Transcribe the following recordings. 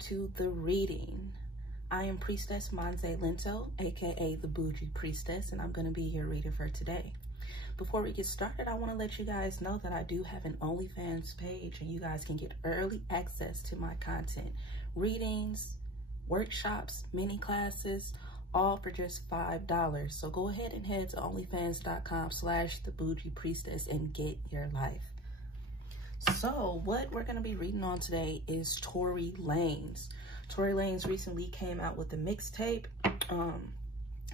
to the reading. I am Priestess MANZE LENTO, aka the Bougie Priestess, and I'm going to be your reader for today. Before we get started, I want to let you guys know that I do have an OnlyFans page, and you guys can get early access to my content, readings, workshops, mini classes, all for just $5. So go ahead and head to onlyfans.com/thebougie-priestess and get your life. So what we're going to be reading on today is Tory Lanez. Tory Lanez recently came out with a mixtape,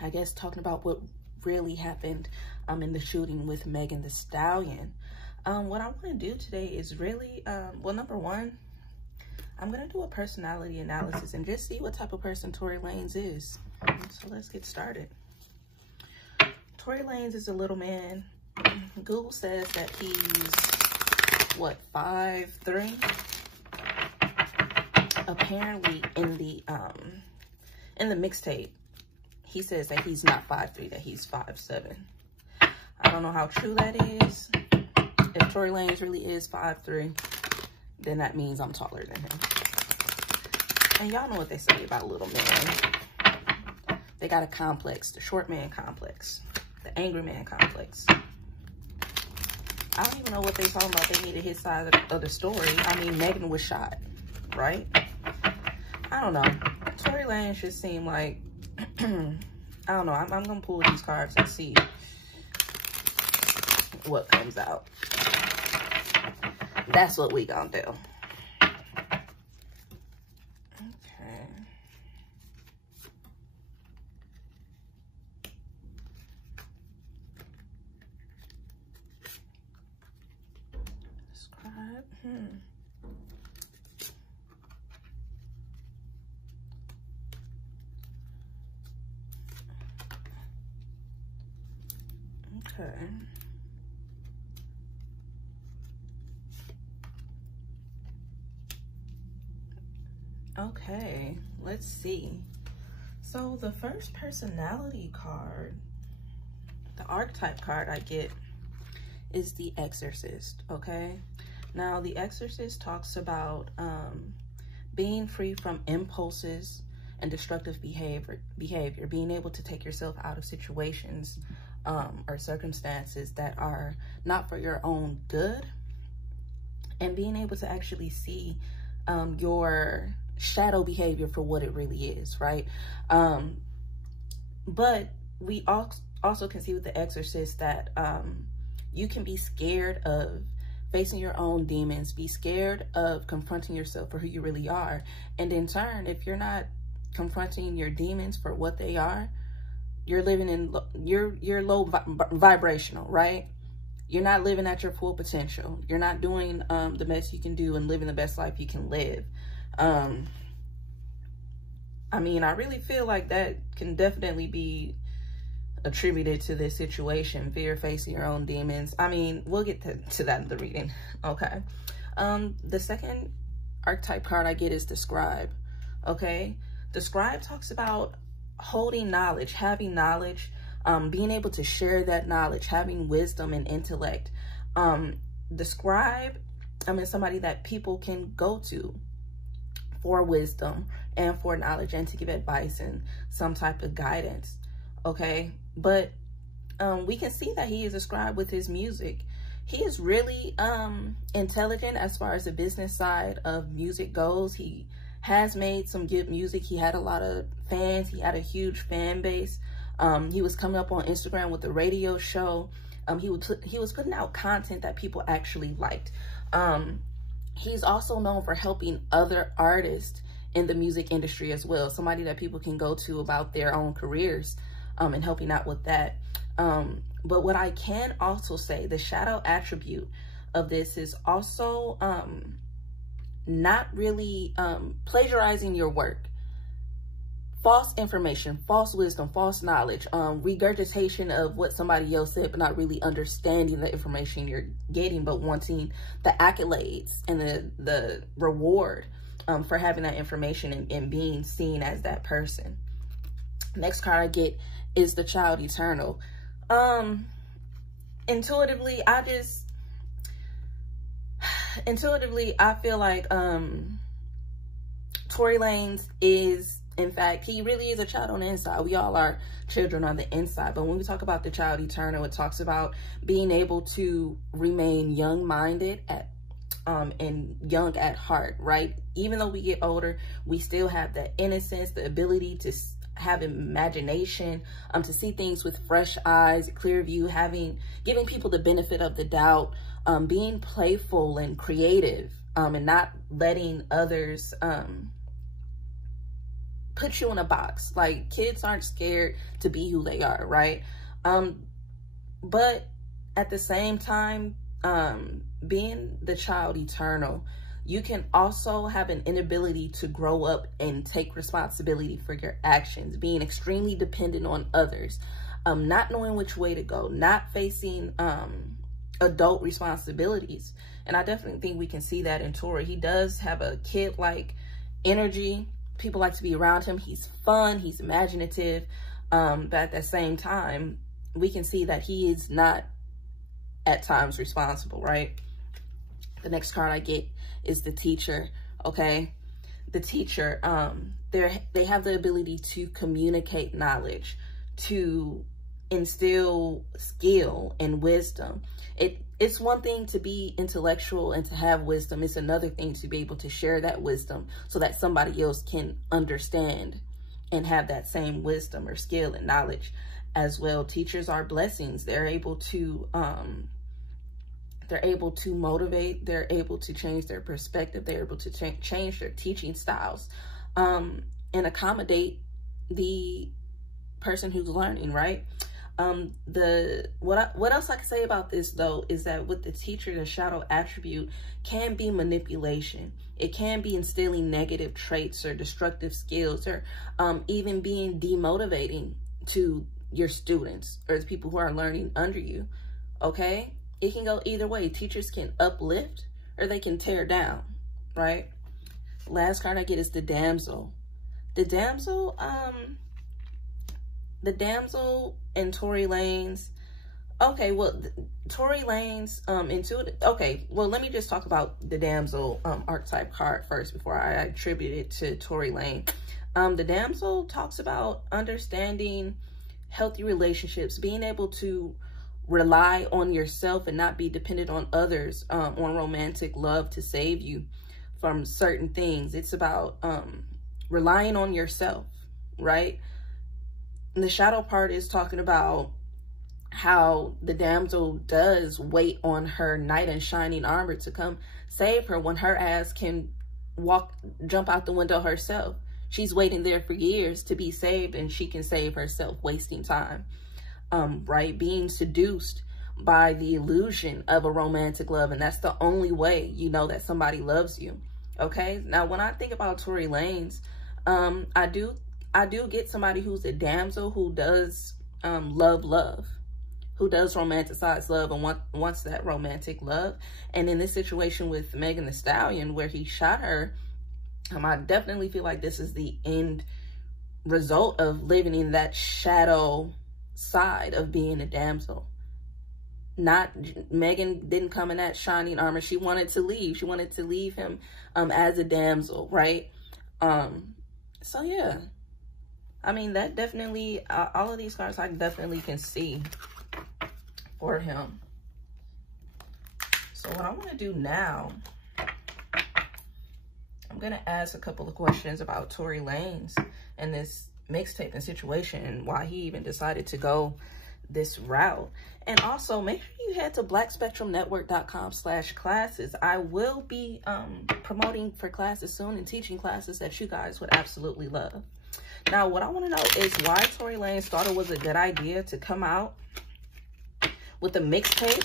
I guess talking about what really happened in the shooting with Megan Thee Stallion. What I want to do today is really, well, number one, I'm going to do a personality analysis and just see what type of person Tory Lanez is. So let's get started. Tory Lanez is a little man. Google says that he's, what, 5'3"? Apparently in the mixtape, he says that he's not 5'3", that he's 5'7". I don't know how true that is. If Tory Lanez really is 5'3", then that means I'm taller than him. And y'all know what they say about little men. They got a complex, the short man complex, the angry man complex. I don't even know what they talking about. They needed his side of the story. I mean, Megan was shot, right? I don't know. Tory Lanez just seemed like, I don't know. I'm going to pull these cards and see what comes out. That's what we going to do. Okay. Describe. Okay. Okay, let's see. So the first personality card, the archetype card I get is the Exorcist, okay? Now, the Exorcist talks about being free from impulses and destructive behavior, being able to take yourself out of situations or circumstances that are not for your own good, and being able to actually see your shadow behavior for what it really is, right? But we also can see with the Exorcist that you can be scared of facing your own demons, be scared of confronting yourself for who you really are. And in turn, if you're not confronting your demons for what they are, you're living in, you're low vibrational, right? You're not living at your full potential. You're not doing the best you can do and living the best life you can live. I mean, I really feel like that can definitely be attributed to this situation, fear facing your own demons. I mean, we'll get to that in the reading. Okay. The second archetype card I get is the Scribe. Okay. The Scribe talks about holding knowledge, having knowledge, being able to share that knowledge, having wisdom and intellect. The Scribe, is somebody that people can go to for wisdom and for knowledge and to give advice and some type of guidance. Okay. But we can see that he is a scribe with his music. He is really intelligent as far as the business side of music goes. He has made some good music. He had a lot of fans. He had a huge fan base. He was coming up on Instagram with a radio show. He was putting out content that people actually liked. He's also known for helping other artists in the music industry as well. Somebody that people can go to about their own careers and helping out with that. But what I can also say, the shadow attribute of this is also not really plagiarizing your work. False information, false wisdom, false knowledge, regurgitation of what somebody else said, but not really understanding the information you're getting, but wanting the accolades and the reward for having that information and being seen as that person. Next card I get is the Child Eternal. Intuitively, I feel like Tory Lanez is, in fact, he really is a child on the inside. We all are children on the inside. But when we talk about the child eternal, it talks about being able to remain young-minded and young at heart, right? Even though we get older, we still have that innocence, the ability to have imagination, to see things with fresh eyes, clear view, giving people the benefit of the doubt, being playful and creative, and not letting others put you in a box. Like, kids aren't scared to be who they are, right? But at the same time, being the child eternal, you can also have an inability to grow up and take responsibility for your actions, being extremely dependent on others, not knowing which way to go, not facing adult responsibilities. And I definitely think we can see that in Tory. He does have a kid-like energy. People like to be around him. He's fun, he's imaginative, but at the same time, we can see that he is not at times responsible, right? The next card I get is the teacher, okay? The teacher, they have the ability to communicate knowledge, to instill skill and wisdom. It's one thing to be intellectual and to have wisdom. It's another thing to be able to share that wisdom so that somebody else can understand and have that same wisdom or skill and knowledge as well. Teachers are blessings. They're able to motivate, they're able to change their perspective, they're able to change their teaching styles, and accommodate the person who's learning, right? What else I can say about this though is that with the teacher, the shadow attribute can be manipulation. It can be instilling negative traits or destructive skills, or even being demotivating to your students or the people who are learning under you, okay? It can go either way. Teachers can uplift or they can tear down, right? Last card I get is the damsel. The damsel and Tory Lanez. Okay, well, Tory Lanez, intuitive. Okay, well, let me just talk about the damsel archetype card first before I attribute it to Tory Lanez. The damsel talks about understanding healthy relationships, being able to rely on yourself and not be dependent on others, on romantic love to save you from certain things. It's about relying on yourself, right? And the shadow part is talking about how the damsel does wait on her knight in shining armor to come save her when her ass can jump out the window herself. She's waiting there for years to be saved, and she can save herself, wasting time. Right? Being seduced by the illusion of a romantic love, and that's the only way you know that somebody loves you. Okay? Now, when I think about Tory Lanez, I do get somebody who's a damsel who does love, who does romanticize love and wants that romantic love. And in this situation with Megan Thee Stallion, where he shot her, I definitely feel like this is the end result of living in that shadow side of being a damsel. Megan didn't come in that shining armor. She wanted to leave. She wanted to leave him as a damsel, right? So yeah, I mean, that definitely, all of these cards I definitely can see for him. So what I want to do now, I'm going to ask a couple of questions about Tory Lanez and this mixtape and situation and why he even decided to go this route. And also make sure you head to blackspectrumnetwork.com/classes. I will be promoting for classes soon and teaching classes that you guys would absolutely love. Now, what I want to know is why Tory Lanez thought it was a good idea to come out with a mixtape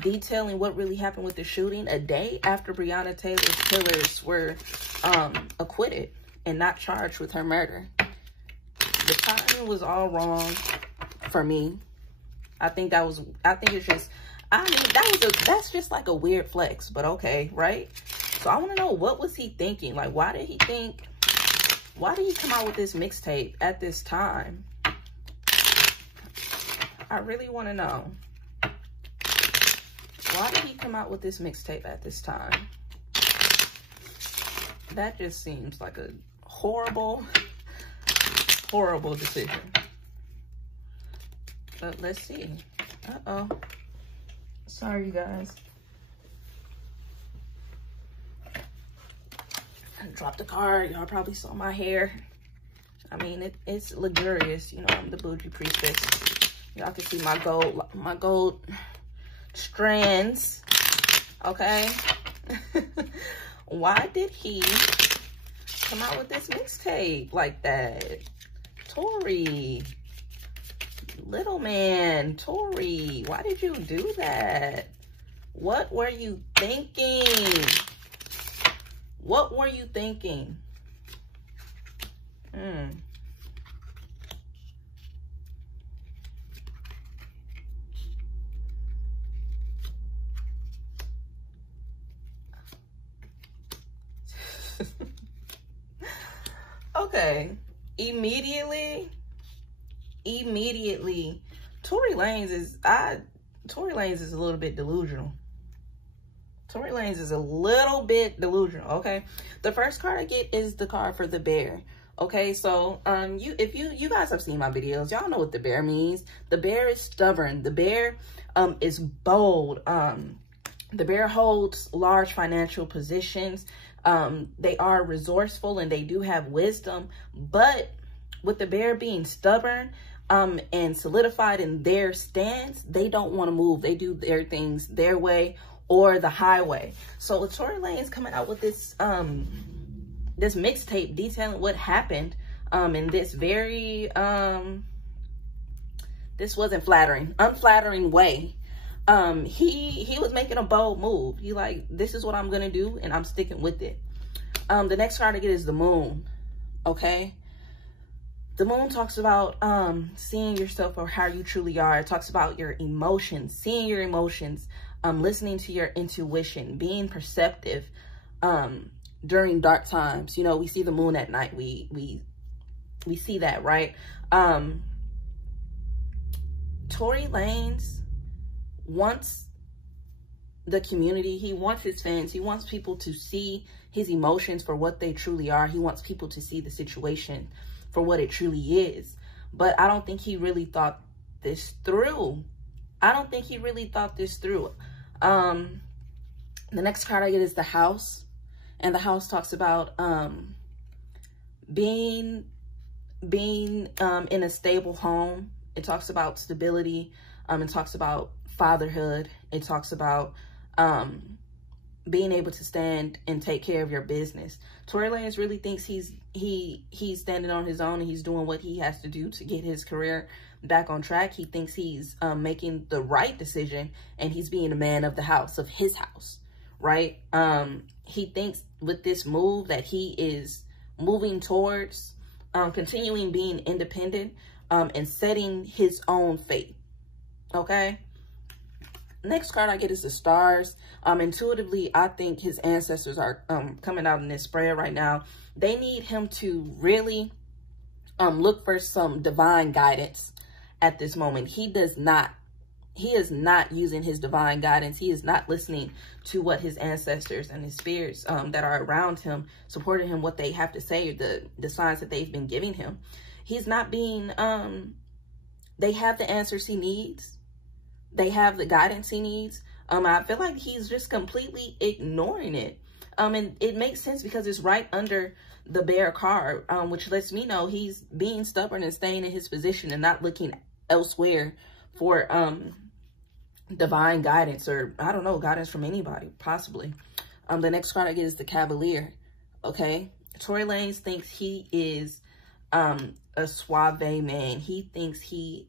detailing what really happened with the shooting a day after Breonna Taylor's killers were acquitted and not charged with her murder. The timing was all wrong for me. that's just like a weird flex, but okay, right? So I want to know, what was he thinking? Like, why did he come out with this mixtape at this time? I really want to know. Why did he come out with this mixtape at this time? That just seems like a horrible, horrible decision. But let's see. Uh-oh. Sorry, you guys. I dropped the card. Y'all probably saw my hair. I mean, it's luxurious. You know, I'm the Bougie Priestess. Y'all can see my gold strands. Okay. Why did he come out with this mixtape like that? Tory. Little man, Tory, why did you do that? What were you thinking? What were you thinking? Okay, immediately, Tory Lanez is a little bit delusional. Tory Lanez is a little bit delusional. Okay, the first card I get is the card for the bear. Okay, so if you guys have seen my videos, y'all know what the bear means. The bear is stubborn. The bear is bold. The bear holds large financial positions. They are resourceful and they do have wisdom, but with the bear being stubborn and solidified in their stance, they don't want to move. They do their things their way or the highway. So with Tory Lanez coming out with this this mixtape detailing what happened in this very this wasn't unflattering way. He was making a bold move. He like, this is what I'm gonna do and I'm sticking with it. The next card I get is the moon. Okay, the moon talks about seeing yourself for how you truly are. It talks about your emotions, seeing your emotions, listening to your intuition, being perceptive during dark times. You know, we see the moon at night. We see that, right? Tory Lanez wants the community, he wants his fans, he wants people to see his emotions for what they truly are. He wants people to see the situation for what it truly is. But I don't think he really thought this through. The next card I get is the house. And the house talks about being in a stable home. It talks about stability. It talks about fatherhood. It talks about being able to stand and take care of your business. Tory Lanez really thinks he's standing on his own and he's doing what he has to do to get his career back on track. He thinks he's making the right decision and he's being a man of the house, of his house, right? He thinks with this move that he is moving towards continuing being independent and setting his own fate. Okay. Next card I get is the stars. Intuitively, I think his ancestors are coming out in this spread right now. They need him to really look for some divine guidance at this moment. He is not using his divine guidance. He is not listening to what his ancestors and his spirits that are around him, supporting him, what they have to say, the signs that they've been giving him. He's not being, they have the answers he needs. They have the guidance he needs. I feel like he's just completely ignoring it. And it makes sense because it's right under the bear card, which lets me know he's being stubborn and staying in his position and not looking elsewhere for divine guidance, or I don't know, guidance from anybody, possibly. The next card I get is the Cavalier. Okay, Tory Lanez thinks he is a suave man. He thinks he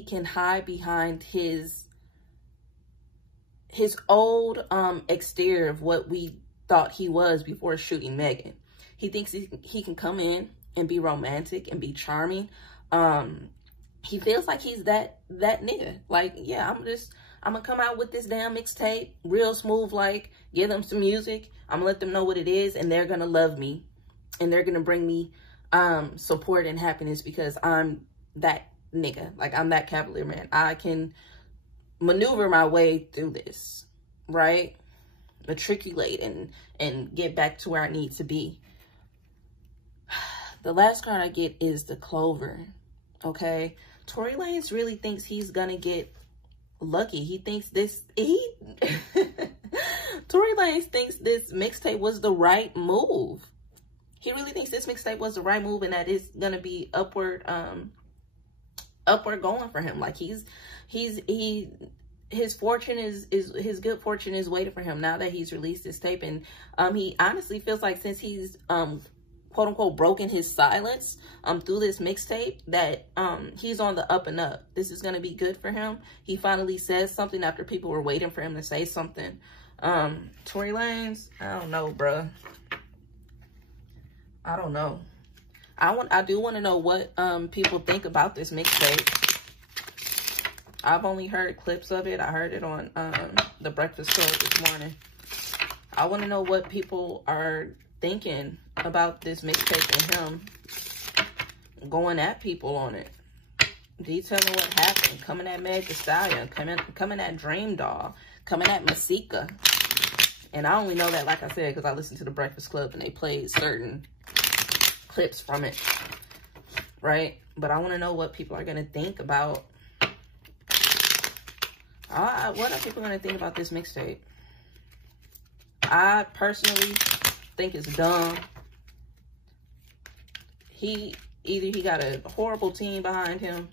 can hide behind his old exterior of what we thought he was before shooting Megan. He thinks he can come in and be romantic and be charming. He feels like he's that nigga. Like, yeah, I'm gonna come out with this damn mixtape, real smooth, like, give them some music. I'm gonna let them know what it is, and they're gonna love me. And they're gonna bring me support and happiness because I'm that nigga. Like, I'm that Cavalier man. I can maneuver my way through this, right? matriculate and get back to where I need to be. The last card I get is the Clover. Okay, Tory Lanez really thinks he's gonna get lucky. He thinks Tory Lanez thinks this mixtape was the right move. He really thinks this mixtape was the right move, and that it's gonna be upward going for him. Like his fortune is his good fortune is waiting for him now that he's released this tape. And he honestly feels like since he's quote unquote broken his silence through this mixtape, that he's on the up and up. This is gonna be good for him. He finally says something after people were waiting for him to say something. Tory Lanez, I don't know, bruh. I don't know. I do want to know what people think about this mixtape. I've only heard clips of it. I heard it on the Breakfast Club this morning. I want to know what people are thinking about this mixtape and him going at people on it, detailing what happened, coming at Meg Thee Stallion, coming at Dream Doll, coming at Masika. And I only know that, like I said, because I listened to the Breakfast Club and they played certain clips from it, right? But I want to know what people are going to think about. What are people going to think about this mixtape? I personally think it's dumb. Either he got a horrible team behind him,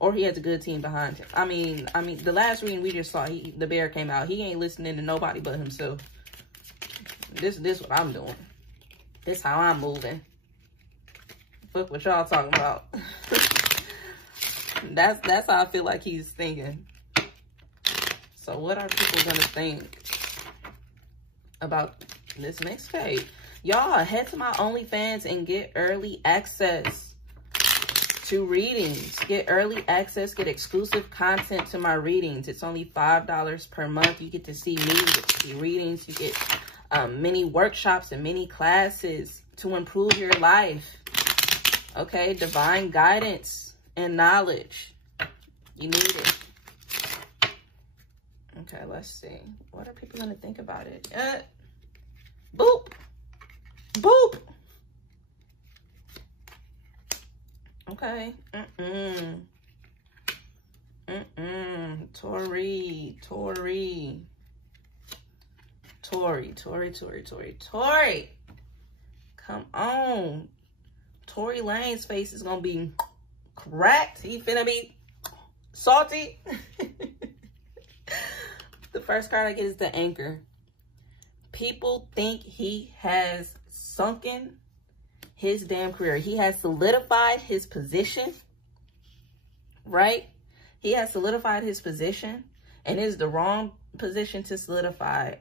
or he has a good team behind him. I mean, the last reading we just saw, the bear came out. He ain't listening to nobody but himself. This what I'm doing. This how I'm moving. Fuck what y'all talking about. That's how I feel like he's thinking. So what are people gonna think about this mixtape? Y'all, head to my OnlyFans and get early access to readings. Get early access, get exclusive content to my readings. It's only $5 per month. You get to see me, you get to see readings, you get mini workshops and mini classes to improve your life. Okay, divine guidance and knowledge. You need it. Okay, let's see. What are people gonna think about it? Boop. Boop. Okay. Tory. Come on. Tory Lanez's face is gonna be cracked. He finna be salty. The first card I get is the Anchor. People think he has sunken his damn career. He has solidified his position, right? He has solidified his position, and it's the wrong position to solidify.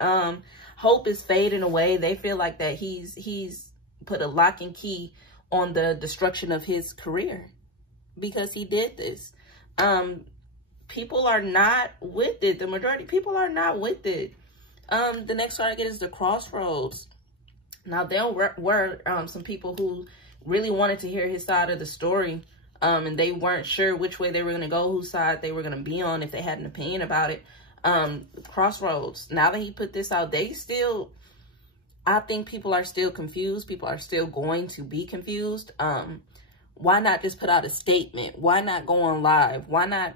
Hope is fading away. They feel like that he's put a lock and key on the destruction of his career because he did this. People are not with it. The majority of people are not with it. The next card I get is the Crossroads. Now, there were some people who really wanted to hear his side of the story, and they weren't sure which way they were going to go, whose side they were going to be on, if they had an opinion about it. Crossroads. Now that he put this out, I think people are still confused. People are still going to be confused. Why not just put out a statement? Why not go on live? Why not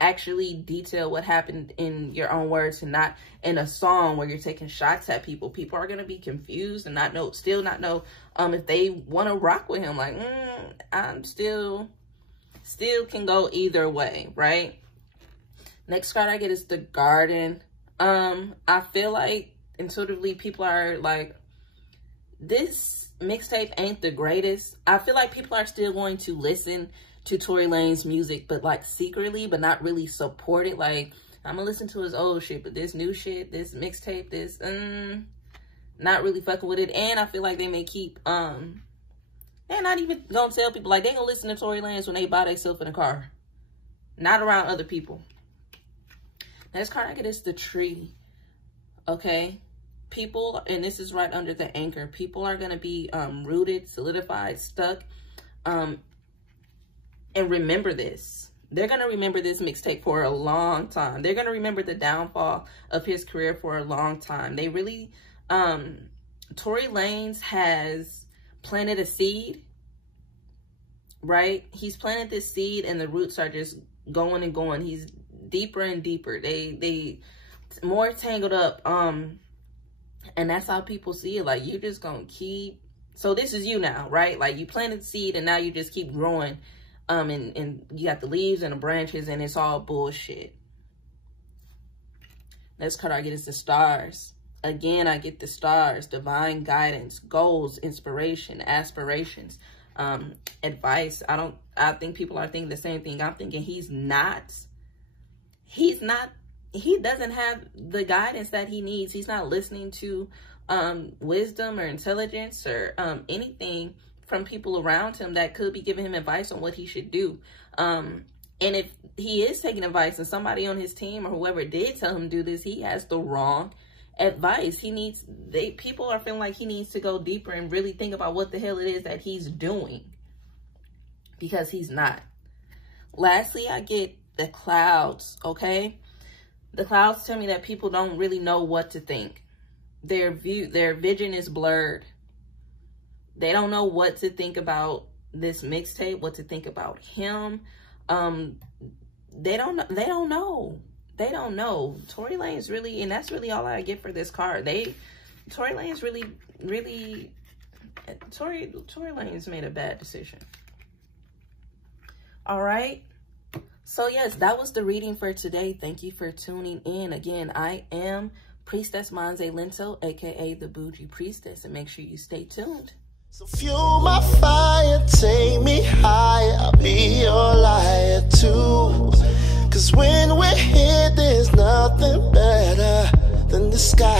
actually detail what happened in your own words and not in a song where you're taking shots at people? People are going to be confused and still not know if they want to rock with him. Like, I'm still can go either way, right? Next card I get is the Garden. I feel like intuitively people are like, this mixtape ain't the greatest. I feel like people are still going to listen to Tory Lanez's music, but like secretly, but not really support it. Like, I'm gonna listen to his old shit, but this new shit, this mixtape, this, not really fucking with it. And I feel like they may keep, they're not even gonna tell people, like, they gonna listen to Tory Lanez when they buy themselves in a car, not around other people. Next card I get is the Tree. Okay, people, and this is right under the Anchor, people are gonna be rooted, solidified, stuck, and remember this. They're going to remember this mixtape for a long time. They're going to remember the downfall of his career for a long time. They really, Tory Lanez has planted a seed, right? He's planted this seed and the roots are just going and going. He's deeper and deeper. They more tangled up. And that's how people see it. Like, you just gonna keep, so this is you now, right? Like, you planted seed and now you just keep growing. And you got the leaves and the branches and it's all bullshit. Next card I get is the stars. Again, I get the stars, divine guidance, goals, inspiration, aspirations, advice. I think people are thinking the same thing I'm thinking. He doesn't have the guidance that he needs. He's not listening to wisdom or intelligence or anything from people around him that could be giving him advice on what he should do. And if he is taking advice and somebody on his team or whoever did tell him to do this, he has the wrong advice. People are feeling like he needs to go deeper and really think about what the hell it is that he's doing, because he's not. Lastly, I get the clouds, okay? The clouds tell me that people don't really know what to think. Their vision is blurred. They don't know what to think about this mixtape, what to think about him. They don't know. Tory Lanez really, and that's really all I get for this card. Tory Lanez Tory Lanez made a bad decision. All right. So yes, that was the reading for today. Thank you for tuning in. Again, I am Priestess MANZE LENTO, aka the Bougie Priestess, and make sure you stay tuned. So fuel my fire, take me higher, I'll be your liar too. Cause when we're here, there's nothing better than the sky.